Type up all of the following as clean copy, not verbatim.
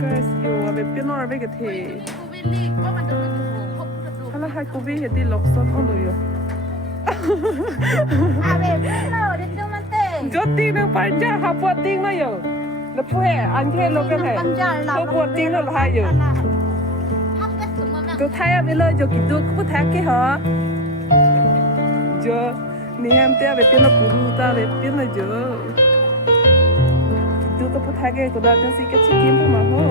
guys, yo, abe piano abe ke the. Hala hai ko bi hedi lokson on yo. Abe no, dito man te. Joti na panja hapoting na yo. Na phe anke lo ke hai. Ko poting na hai yo. Go thai abe lo jo ki du ko tha ke ha. Jo ni ham te abe piano puru ta abe piano jo. Ki du ko tha ke ko da si ke chikin ma ho.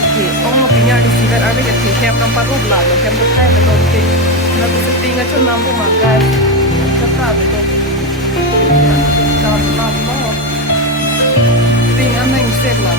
cái thì ông nó bị nhà đi xí cái cái thì kem năm phát úp lại rồi kem được hai mươi đồng tiền nó cũng sẽ tính cái chỗ năm của mà cái tất cả về đâu cho năm nó tính anh mình xem là